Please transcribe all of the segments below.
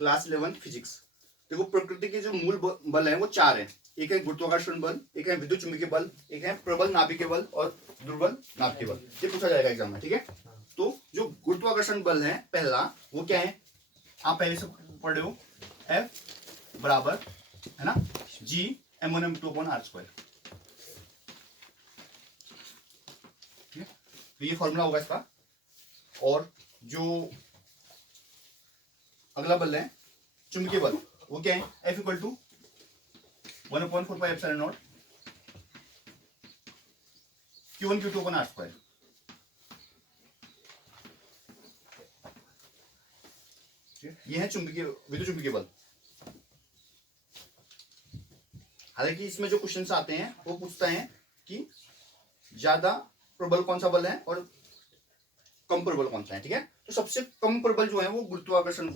Class 11 physics. देखो प्रकृति के जो मूल बल है वो 4 है। एक है गुरुत्वाकर्षण बल, एक है विद्युत चुंबकीय बल, एक है प्रबल नाभिकीय बल और दुर्बल नाभिकीय बल। ये पूछा जाएगा एग्जाम में, ठीक है। तो जो गुरुत्वाकर्षण बल है पहला, वो क्या है, आप पहले से पढ़े हो, F बराबर है ना G(m1m2/r²). ठीक है, तो ये फॉर्मूला होगा इसका। और जो अगला बल है चुंबकीय बल, वो क्या है, F = 1/4πε0 Q1Q2/r²। ये है चुंबकीय विद्युत चुंबकीय बल। हालांकि इसमें जो क्वेश्चंस आते हैं वो पूछता है कि ज्यादा प्रबल कौन सा बल है और कम प्रबल कौन सा है, ठीक है। तो सबसे कम प्रबल जो है वो गुरुत्वाकर्षण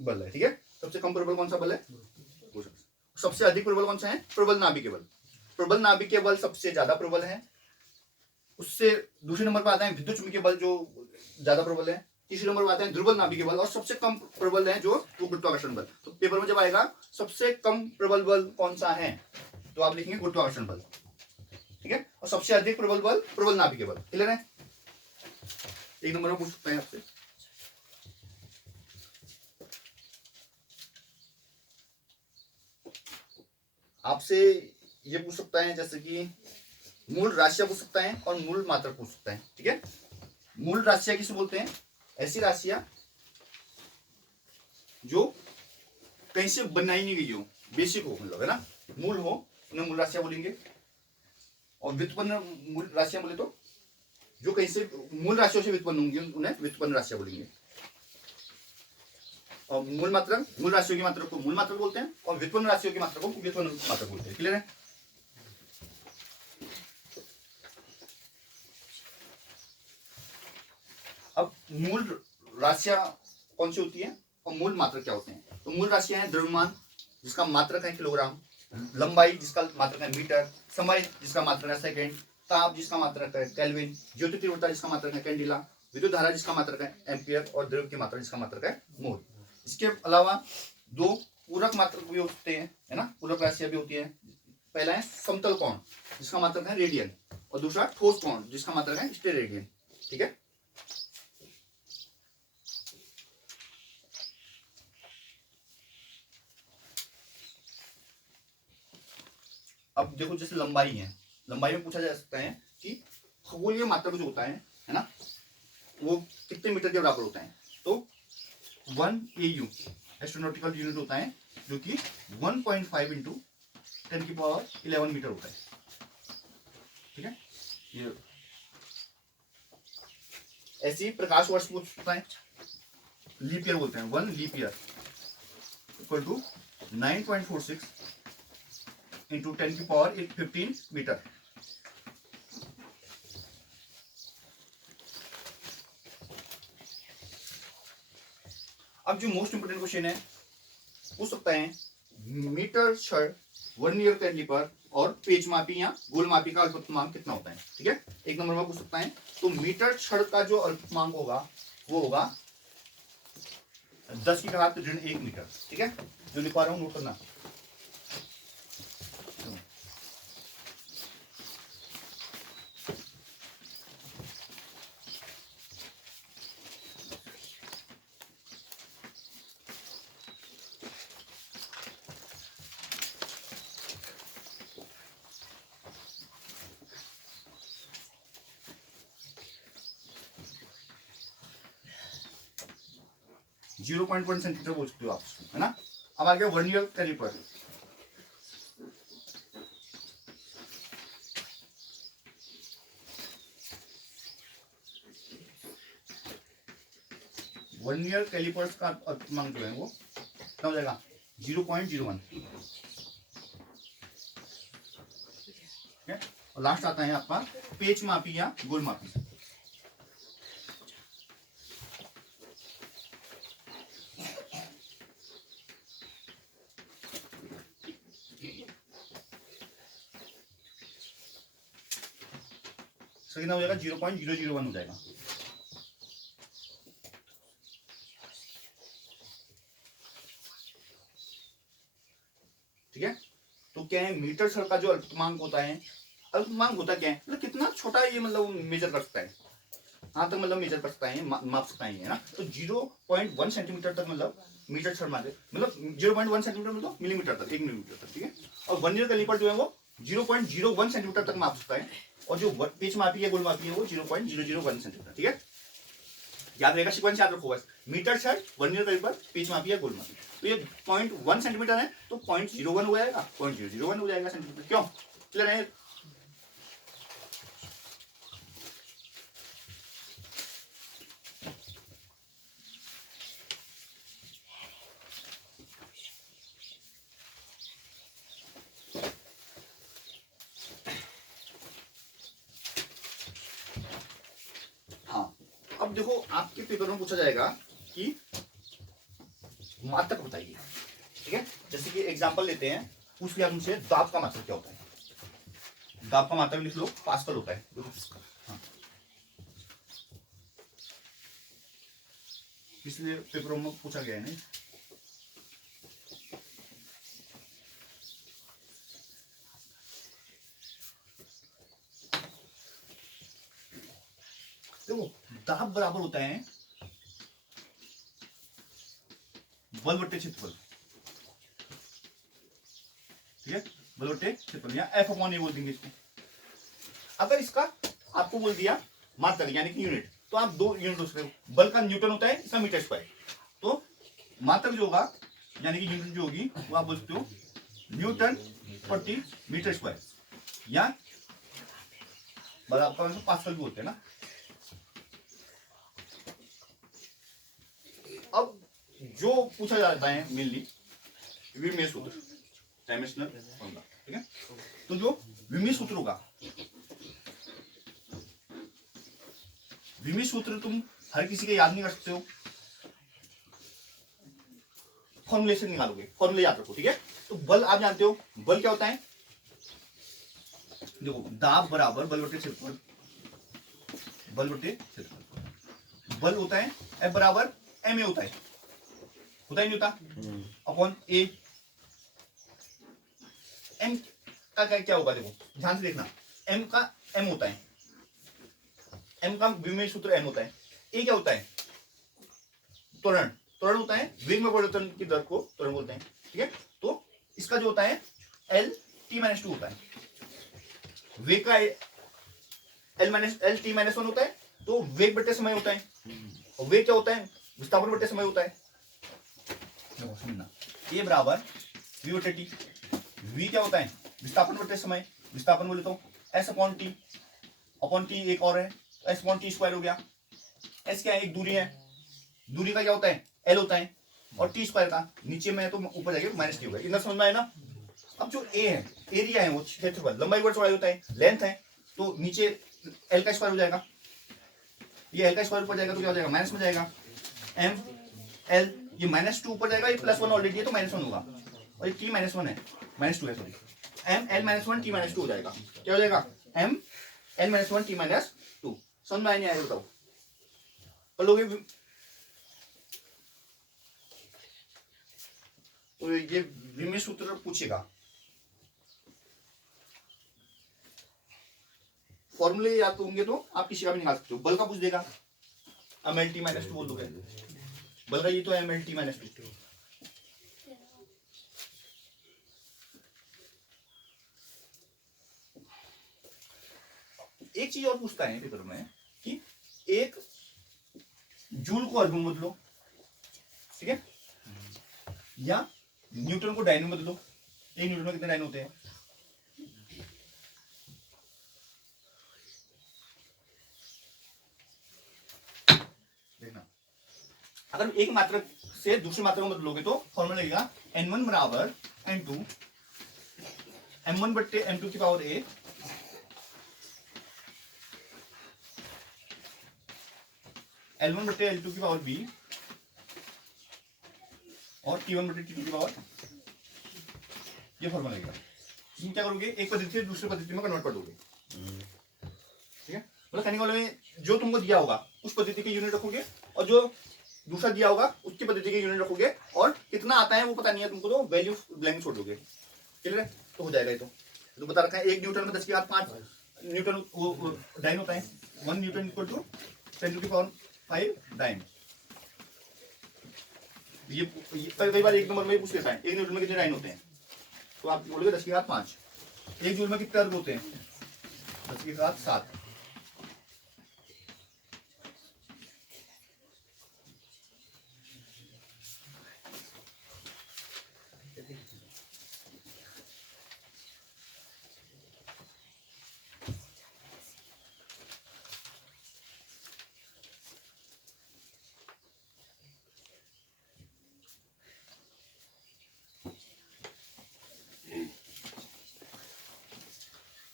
बल है, ठीक है। सबसे कम प्रबल कौन सा बल है, सबसे अधिक प्रबल कौन सा है, प्रबल नाभिकीय बल। प्रबल नाभिकीय बल सबसे ज्यादा प्रबल है। उससे दूसरे नंबर पर आता है विद्युत चुंबकीय बल जो ज्यादा प्रबल है। तीसरे नंबर पर आता है दुर्बल नाभिकीय बल और सबसे कम प्रबल है जो वो गुरुत्वाकर्षण बल। तो पेपर में जब आएगा सबसे कम प्रबल बल कौन सा है, तो आप लिखेंगे गुरुत्वाकर्षण बल, ठीक है। और सबसे अधिक प्रबल बल प्रबल नाभिकीय बल। क्लियर है। एक नंबर में पूछ सकते हैं आपसे। आपसे ये पूछ सकता है जैसे कि मूल राशियां पूछ सकता है और मूल मात्रक पूछ सकता है, ठीक है। मूल राशियां किसे बोलते हैं, ऐसी राशियां जो कहीं से बनाई नहीं गई हो, बेसिक हो, मतलब है ना, मूल हो, उन्हें मूल राशियां बोलेंगे। और व्युत्पन्न मूल राशियां बोले तो जो कहीं से मूल राशियों से व्युत्पन्न होंगी उन्हें व्युत्पन्न राशियां बोलेंगे। और मूल मात्रक, मूल राशियों की मात्रक को मूल मात्रक बोलते हैं और व्युत्पन्न राशियों की मात्रक को व्युत्पन्न मात्रक बोलते हैं। क्लियर है। अब मूल राशियां कौन सी होती है और मूल मात्रक क्या होते हैं। तो मूल राशियां हैं द्रव्यमान जिसका मात्रक है किलोग्राम, लंबाई जिसका मात्रक है मीटर, समय जिसका मात्रक है सेकंड, ताप जिसका मात्रक है केल्विन, ज्योति तीव्रता जिसका मात्रक है कैंडिला, विद्युत धारा जिसका मात्रक है एम्पियर और द्रव्य की मात्रा जिसका मात्रक है मोल। इसके अलावा दो पूरक मात्रक भी होते हैं, है ना, पूरक राशियां भी होती है। पहला है समतल कोण जिसका मात्रक है रेडियन और दूसरा ठोस कोण जिसका मात्रक है स्टेरेडियन, ठीक है। अब देखो जैसे लंबाई है, लंबाई में पूछा जा सकता है कि खगोलीय मात्रक जो होता है ना, वो कितने मीटर के बराबर होता है। तो 1 AU एस्ट्रोनॉटिकल यूनिट होता है जो कि 1.5 × 10⁻11 मीटर होता है, ठीक है। ये ऐसे ही प्रकाश वर्ष पूछता है, लीप ईयर बोलते हैं, 1 लीप ईयर = 9.46 × 10⁻15 मीटर। अब जो मोस्ट इंपोर्टेंट क्वेश्चन है पूछ सकता है मीटर छड़, वर्नियर कैलिपर और पेच मापी या गोल मापी का अल्पतमांक कितना होता है, ठीक है। एक नंबर में पूछ सकता है। तो मीटर छड़ का जो अल्पतमांक होगा वो होगा 10⁻1 मीटर, ठीक है। जो लिखवा रहा हूं नोट करना। 0.1 सेंटीमीटर बोल सकते हो आप, है ना। अब आ गया वर्नियर कैलिपर। वर्नियर कैलिपर्स का अल्पतमांक जो है वो क्या हो जाएगा, 0.01, ठीक है। और लास्ट आता है आपका पेच मापी या गोल मापी। कितना हो जाएगा, 0.001 हो जाएगा। क्या है, मीटर छड़ का जो अल्पतमांक होता है, अल्पतमांक होता क्या है, मतलब कितना छोटा ये मतलब मेजर कर सकता है, हाँ तक मतलब मेजर कर सकता है, माप सकता है ना। तो 0.1 सेंटीमीटर तक मतलब मीटर छड़ मारे, मतलब 0.1 सेंटीमीटर मतलब मिलीमीटर तक, 1 मिलीमीटर तक, ठीक है। और वर्नियर कैलिपर जो है वो 0.01 सेंटीमीटर तक माप सकता है, और जो पेच मापी है, गोल मापी है, वो 0.001 सेंटीमीटर, ठीक है। याद रहेगा, सीक्वेंस याद रखो बस, मीटर छड़, वर्नियर कैलिपर, पेच मापी है, गोल मापी। तो ये 0.1 सेंटीमीटर है तो 0.01 हो जाएगा, 0.001 हो जाएगा सेंटीमीटर। क्यों? क्लियर है? हाँ, अब देखो आपके पेपर में पूछा जाएगा कि मात्रक बताइए, ठीक है। जैसे कि एग्जांपल लेते हैं, पूछ लिया तुमसे दाब का मात्रक क्या होता है, दाब का मात्रक लिख लो, पास्कल होता है। हाँ, इसलिए पेपरों में पूछा गया है नहीं। देखो दाब बराबर होता है बल बट्टे क्षेत्रफल, ठीक है, बल बट्टे क्षेत्रफल, या एफ अपॉन ए बोल देंगे इसको। अगर इसका आपको बोल दिया मात्रक यानी कि यूनिट, तो आप दो यूनिट उसके, बल का न्यूटन होता है, इसका मीटर स्क्वायर। तो मात्रक जो होगा यानी कि यूनिट जो होगी वो आप बोल सकते हो न्यूटन प्रति मीटर स्क्वायर, या बराबर पास्कल भी बोलते हैं ना। अब जो पूछा जाता है मेनली विमीय सूत्र, डायमेंशनल फॉर्मूला, ठीक है। तो जो विमीय सूत्र होगा, विमीय सूत्र तुम हर किसी के याद नहीं कर सकते हो, फॉर्मुलेशन निकालोगे, फॉर्मूले याद रखो, ठीक है। तो बल आप जानते हो, बल क्या होता है, देखो दाब बराबर बल बटे क्षेत्रफल, बल बटे क्षेत्रफल, बल होता है F बराबर ma होता है नहीं होता, अपॉन ए। m का क्या होगा, देखो ध्यान से देखना, m का m होता है, m का विमीय सूत्र m होता है, a क्या होता है, त्वरण, त्वरण होता है वेग में परिवर्तन की दर को त्वरण बोलते हैं, ठीक है। तो इसका जो होता है l t-2 होता है, वेग का l t-1 होता है, तो वेग बटे समय होता है, और वेग क्या होता है, विस्थापन बटे समय होता है। समझना, a बराबर v बटे टी, v क्या होता है, विस्थापन बटे समय, विस्थापन बोले तो s upon T, upon T एक और है s अपॉन टी स्क्वायर हो गया। s क्या है, एक दूरी है, दूरी का क्या होता है l होता है, और टी स्क्वायर का नीचे में है तो ऊपर जाएगा माइनस टी होगा, इतना समझ में आया ना। अब जो a है, एरिया है, वो क्षेत्रफल, लंबाई वर्ग चौड़ाई होता है, लेंथ है, तो नीचे l का स्क्वायर हो जाएगा, ये l का स्क्वायर ऊपर जाएगा तो क्या हो जाएगा, माइनस में जाएगा, m l, ये -2 ऊपर जाएगा, ये +1 ऑलरेडी है तो -1 होगा, और ये t-1 है, -2 है सॉरी, m l-1 t-2 हो जाएगा, क्या हो जाएगा, m l-1 t-2। समझ में आया नहीं आया बताओ, कर लोगे? तो ये विमीय सूत्र पूछेगा, फॉर्मूले याद होंगे तो आप किसी का भी निकाल सकते हो। बल का पूछ देगा, mlt-2 बोल दोगे, बल का ये तो mlt-2। एक चीज और पूछता है पेपर में कि एक जूल को अर्ग में बदलो, ठीक है, या न्यूटन को डायन में बदलो। एक न्यूटन में कितने डायन होते हैं, देखना। अगर एक मात्रक से दूसरी मात्रक में बदलोगे तो फॉर्मूला लगेगा n1 बराबर n2 m1 बट्टे m2 की पावर a L1 बट्टे L2 की पावर b और T1 बट्टे T2 की पावर, ये फॉर्मूला लगेगा। तुम क्या करोगे, एक पद्धति से दूसरी पद्धति में कन्वर्ट कर दोगे, ठीक है। मतलब कहने वाले में जो तुमको दिया होगा उस पद्धति के यूनिट रखोगे, और जो दूसरा दिया होगा उसकी पद्धति के यूनिट रखोगे, और कितना आता है वो पता नहीं है तुमको, तो वैल्यू ब्लैंक छोड़ दोगे, क्लियर है। तो हो जाएगा ये तो बता रखा है 1 न्यूटन में 10 की घात 5 न्यूटन वो डाइन होता है 1 newton equal to 10 to the power 5 dyne. ये कई बार एक नंबर में पूछ लेता है 1 न्यूटन में कितने डाइन होते हैं, तो आप बोलोगे 10 की घात 5। 1 जूल में कितने अर्ग होते हैं, 10 की घात 7।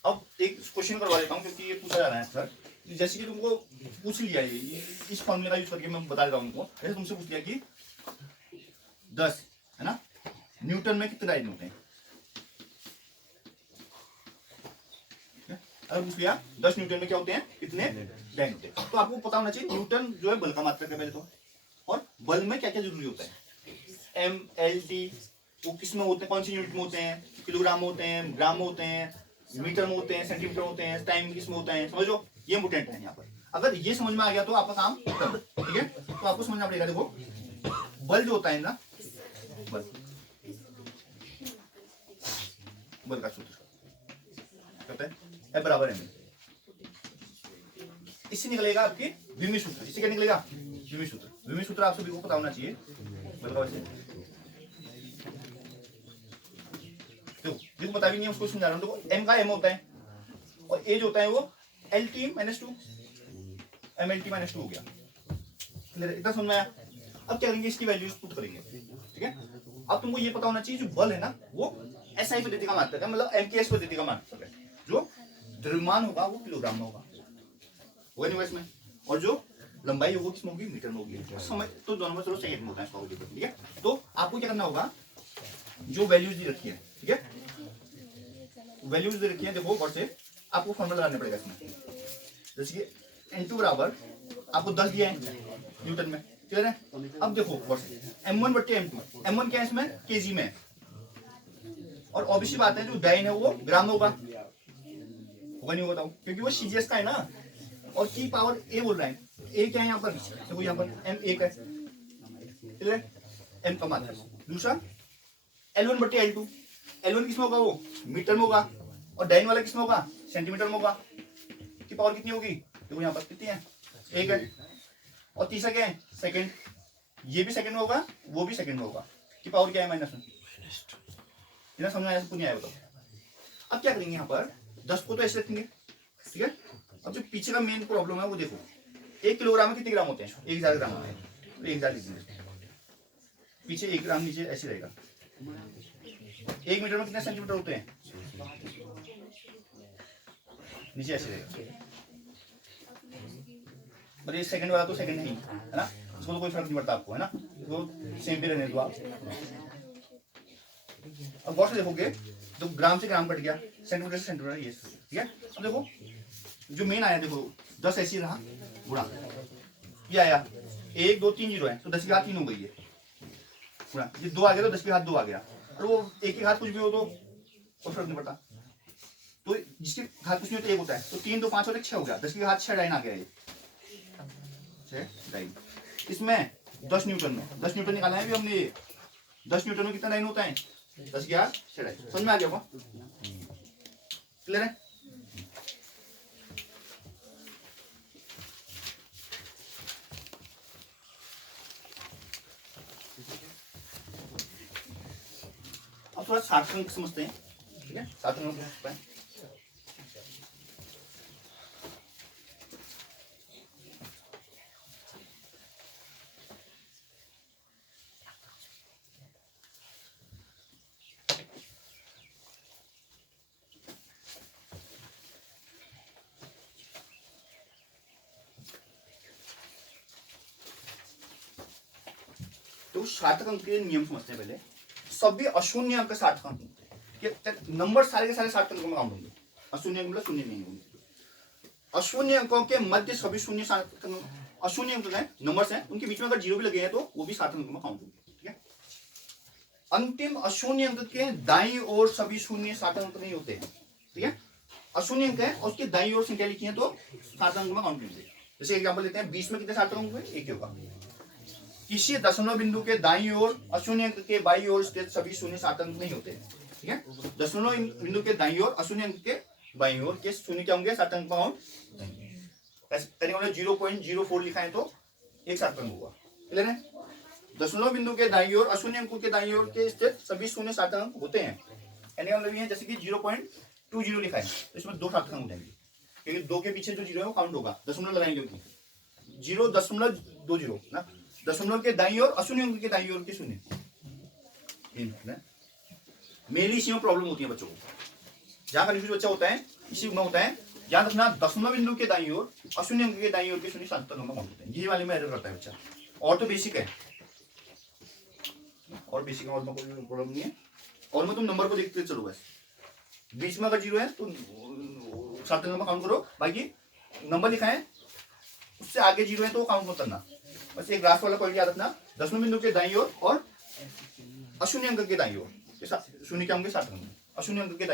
अब एक क्वेश्चन करवा देता हूँ क्योंकि ये पूछा जा रहा है सर, जैसे कि तुमको पूछ लिया ये इस फॉर्मूले का यूज करके मैं बता देता हूँ तुमको। जैसे तुमसे पूछ लिया कि 10 है ना न्यूटन में कितने डाइन होते हैं, अगर पूछ लिया 10 न्यूटन में क्या होते हैं कितने डाइन होते हैं, तो आपको पता होना चाहिए न्यूटन जो है बल का मात्रक है पहले तो, और बल में क्या क्या जरूरी होता है। एम एल टी वो किस में होते हैं, कौन सी यूनिट में होते हैं, किलोग्राम में होते हैं, ग्राम में होते हैं, मीटर में होते हैं, सेंटीमीटर में होते हैं, टाइम किस में होता है, समझो ये इंपोर्टेंट है यहाँ पर। अगर ये समझ में आ गया तो आपका काम खत्म, ठीक है। तो आपको समझना पड़ेगा, देखो बल जो होता है ना, बल का सूत्र कहते हैं F बराबर m। इससे निकलेगा आपकी विमी सूत्र। इससे क्या निकलेगा, विमी सूत्र। विमी सूत्र आप सभी को पता होना चाहिए बल का। वैसे देखो बता भी नहीं उसको समझा रहा हूँ। देखो m का m होता है और a जो होता है वो LT - 2 MLT - 2 हो गया। इतना समझ में आया। अब क्या करेंगे, इसकी वैल्यूज पुट करेंगे, ठीक है। अब तुमको ये पता होना चाहिए जो बल है ना वो SI पद्धति का मात्रक है, मतलब MKS पद्धति का मात्रक है। जो द्रव्यमान होगा वो किलोग्राम में होगा नहीं इसमें, और जो लंबाई होगी किसमें होगी, मीटर में होगी। समय तो दोनों में चलो सेकंड में होता है, ठीक है। तो आपको क्या करना होगा, जो वैल्यूज दी रखी है, ठीक है, वैल्यूज दी रखी है, देखो ऊपर से आपको फॉर्मूला लगाना पड़ेगा इसमें। जैसे कि N2 बराबर आपको 10 दिया है न्यूटन में, क्लियर है। अब देखो ऊपर से M1 बट्टे M2, M1 क्या है इसमें केजी में, और ऑब्वियसली बात है जो डाइन है वो ग्राम में होगा नहीं होगा, बताओ, क्योंकि वो CGS का है ना, और की पावर A बोल रहा है। A क्या है यहाँ पर, देखो यहाँ पर M1 है, क्लियर, M का मात्रक। दूसरा L1 बट्टे L2, L1 किसमें होगा, वो मीटर में होगा, और डाइन वाला किसमें होगा, सेंटीमीटर में होगा। की पावर कितनी होगी, देखो यहाँ पर कितनी है, 1 है। और तीसरा क्या है, सेकंड, ये भी सेकंड में होगा, वो भी सेकंड में होगा। की पावर क्या है, -1। इतना समझ आया, सबको नहीं आया बताओ। अब क्या करेंगे यहाँ पर, 10 को तो ऐसे रखेंगे, ठीक है। अब जो पीछे का मेन प्रॉब्लम है वो देखो, 1 किलोग्राम में कितने ग्राम होते हैं, 1000 ग्राम होते हैं, तो 1000 लिखेंगे पीछे, 1 ग्राम नीचे ऐसे रहेगा। 1 मीटर में कितने सेंटीमीटर होते हैं, नीचे ऐसे रहेगा। और ये सेकंड वाला तो सेकंड नहीं है ना, उसको तो कोई फर्क नहीं पड़ता आपको, है ना, तो सेम पे रहने दो आप। अब गौर से देखोगे तो ग्राम से ग्राम कट गया, सेंटीमीटर से सेंटीमीटर, ये ठीक है। अब देखो जो मेन आया, देखो 10 ऐसी रहा गुणा, ये आया 1 2 3 0 है, तो 10 की घात 3 हो गई है गुणा, ये 2 आ गया तो 10 की घात 2 आ गया, और वो 1 की घात कुछ भी हो तो कोई फर्क नहीं पड़ता। तो जिसकी घात कुछ नहीं होती 1 होता है, तो 3 2 5 और 6 हो गया, 10 की घात 6 डाइन आ गया, ये 6 डाइन। इसमें 10 न्यूटन में 10 न्यूटन निकालना है भी हमने। 10 न्यूटन में कितना डाइन होता है, 10 की घात 6 डाइन। समझ में आ गया होगा, क्लियर है। अब थोड़ा सार्थक समझते हैं, ठीक है, सार्थक समझते हैं। तो सार्थक अंक के नियम समझते हैं पहले। सभी अशून्य अंक सार्थक अंक, नंबर सारे के सारे सार्थक अंकों में काउंट होंगे। अशून्य अंक मतलब शून्य नहीं होंगे। अशून्य अंकों के मध्य सभी शून्य सार्थक अंक, अशून्य अंक हैं, नंबर्स हैं, उनके बीच में अगर 0 भी लगे हैं तो वो भी सार्थक अंकों में काउंट होंगे, ठीक है। अंतिम अशून्य अंक के दाईं ओर सभी शून्य सार्थक अंक नहीं होते हैं, ठीक है। अशून्य अंक है और उसके दाईं ओर संख्या लिखी है तो सार्थक अंक में काउंट कीजिए। जैसे एग्जांपल लेते हैं, 20 में कितने सार्थक अंक हुए? एक ही होगा। किसी दशमलव बिंदु के दाईं ओर अशून्य अंक के बाईं ओर स्थित सभी शून्य सार्थक अंक नहीं होते, ठीक है। दशमलव बिंदु के दाईं ओर अशून्य अंक के बाईं ओर के शून्य क्या होंगे? सार्थक अंक काउंट नहीं। ऐसे 0.04 लिखा है तो एक सार्थक अंक होगा, क्लियर है। दशमलव बिंदु के दाईं ओर अशून्य अंकों के दाईं ओर के स्थित सभी शून्य सार्थक अंक होते हैं। मतलब है जैसे कि 0.20 लिखा है तो इसमें 2 सार्थक अंक हो जाएंगे, क्योंकि 2 के पीछे जो 0 है वो काउंट होगा, दशमलव लगाएंगे क्योंकि 0.20 ना। दशमलव के दाईं ओर अशून्य अंक के दाईं ओर के शून्य, मेनली इसी में प्रॉब्लम होती है बच्चों को। जहां कंफ्यूज बच्चा होता है इसी में होता है। याद रखना, दशमलव बिंदु के दाईं ओर अशून्य अंक के दाईं ओर के शून्य सार्थक अंक काउंट होते हैं। यही वाले में एरर करता है बच्चा। और तो बेसिक है, और बेसिक और में कोई प्रॉब्लम नहीं है। और में तुम नंबर को देखते चलो बस। 20 में अगर 0 है तो सार्थक अंक काउंट करो, बाकी नंबर लिखा है उससे आगे 0 है तो काउंट मत करना। बस एक ग्राफ वाला पॉइंट याद रखना, दशमलव बिंदु के दाईं ओर और अशून्य अंक के दाईं ओर शून्य क्या होंगे? सार्थक अंक। अशून्य अंक के दाईं